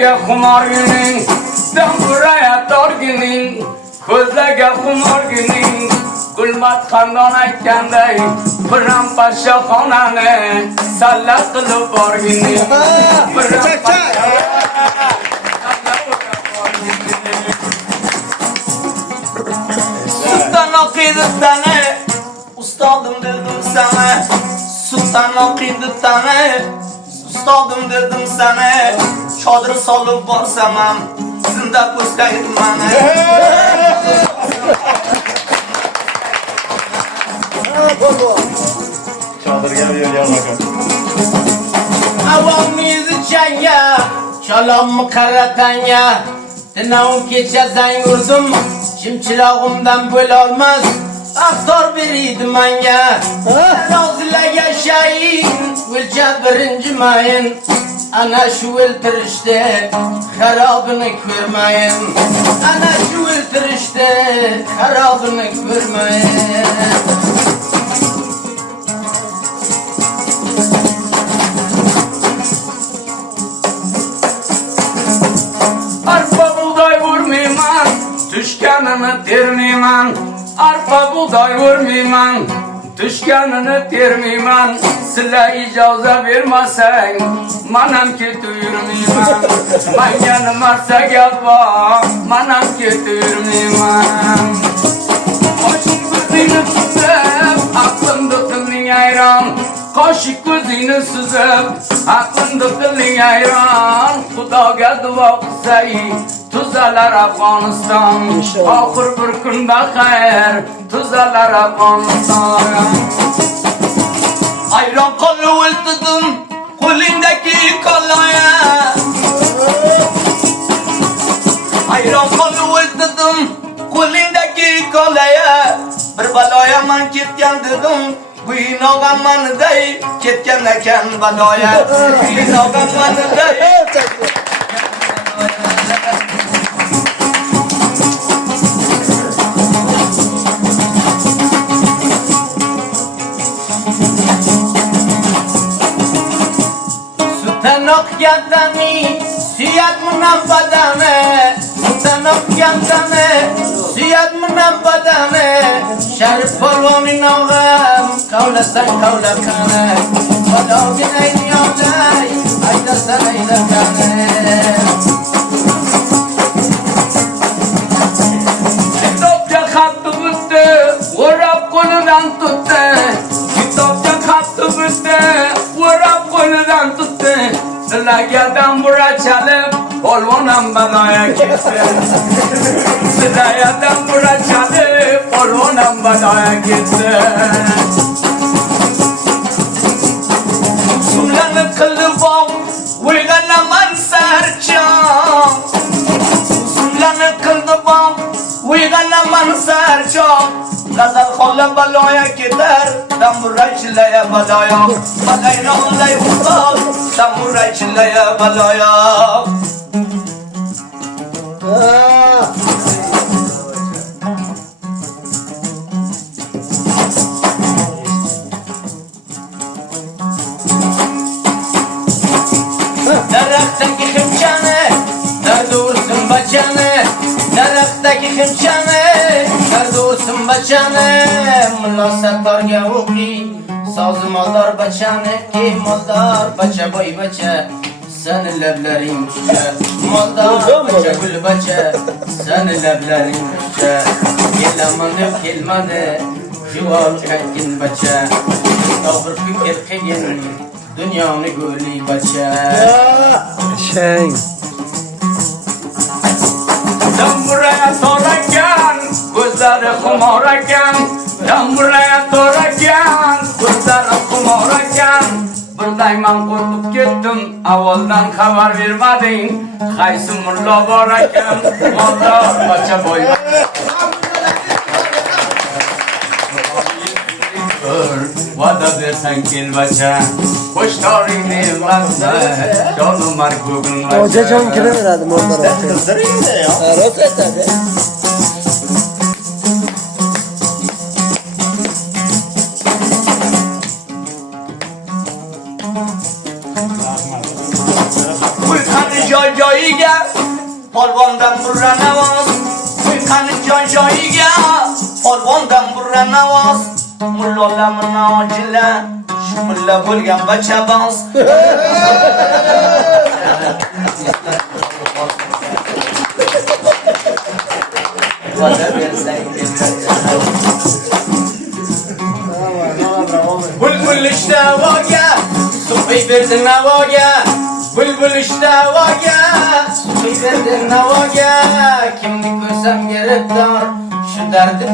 Ko'zlarga xumorgining, damburaya torgining, ko'zlarga xumorgining, Gulmat xandon aytganday, biram podshoxonani sallat qilib borgining. Sultan okuydu tane, ustadım dedim sana. Sultan okuydu tane, ustadım dedim sana. Çadır salıp borsamam, zinda ko'zlaydi mani. Çadırga bir yer bakın. Avamizi çanya, çalamı karatanya. Dinavum keçezden yurdum, çimçilağımdan böyle olmaz. Aktor biriydi manya. Razile yaşayın, vilca birinci mayın. Ana şu iltirişte, harabını görmeyin. Ana şu iltirişte, harabını görmeyin. Arpa buğday vurmayman, düşkanını termeyman. Arpa buğday vurmayman, düşkanını termeyman. Sizler icazet vermesen, manam ketürmeyman. Manyanım varsa gel bak, manam ketürmeyman. Kaşık gözünü süzüp, aklımda kılın ayran. Kaşık gözünü süzüp, aklımda kılın ayran. Xudoga duo qilsay, tuzalar Afg'oniston. Oxir bir kun baxayr, tuzalar Afg'oniston. Ayron kolu ultudım, kulindeki kolaya. Ayron kolu ultudım, kulindeki kolaya. Bir balaya man ketgan dedim, Güyün oğan manıday, ketgan ekan balaya. Güyün oğan manıday. Sultanok yadani, siyat munam badane. Sultanok yadani, siyat munam badane. Şerif polvonin ağam, kavlasan kavlakane. Balogin ayni yavlay, aydasan aylakane. Kitapça xatı bitti, o'rab qo'lidan tutdi. Kitapça xatı bitti, o'rab qo'lidan tutdi. Silayadan bura chalib, polvonam baloya ketdi. Silayadan bura chalib, polvonam baloya ketdi. Sulanıp kılıbam, uyganaman serçam. Sulanıp kılıbam, uyganaman serçam. Gazal kolla balaya gider, damburay çileye balaya. Balayna olay usta, damburay çileye balaya. Daraktaki hımçanı, nerede olsun bacanı? Daraktaki hımçanı, nerede olsun bacanı? Mulla Sattarga o'qiy, sozi moldor bachani. Ki moldor bacha boy bacha, seni lablaring ucha. Moldor bacha gul bacha, seni lablaring ucha. Kelamani kelmadi, juvon qaytgin bacha. To'g'ri fikr qilgin, dunyoni go'li bacha. Şeng. Damburaya to'ragan, ko'zlari xumor ekan. Damburaya to'ragan, ko'zlari xumor ekan. Birdayman qo'rqib ketdim, avvaldan xabar bermading. Qaysi mullo bor ekan, moldor bacha boy. Va'da bersan kel bacha, qo'shtoringni yig'latsa, jonim margugim bacha. Hocacan kime verdim onlara? Kızdırayım da ya. Rot tabii. Pulkani joy joyiga polvondan burra navoz. Pulkani joy joyiga polvondan burra navoz. Mulla munojila mulla bo'lgan bachaboz. Bulbul ishtavoga suqib berdi navoga. Bulbul ishtavoga suqib berdi navoga. Kimni ko'rsam geribdor shu dardi